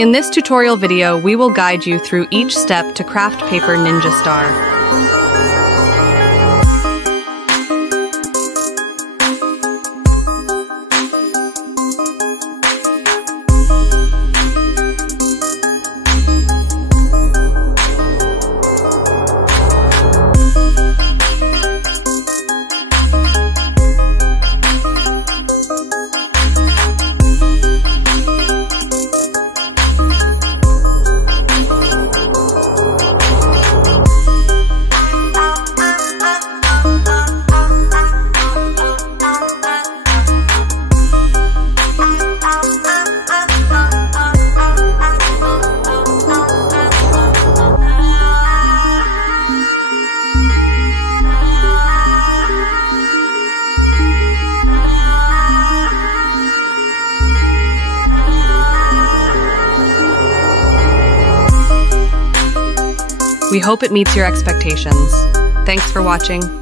In this tutorial video, we will guide you through each step to craft paper ninja star. We hope it meets your expectations. Thanks for watching.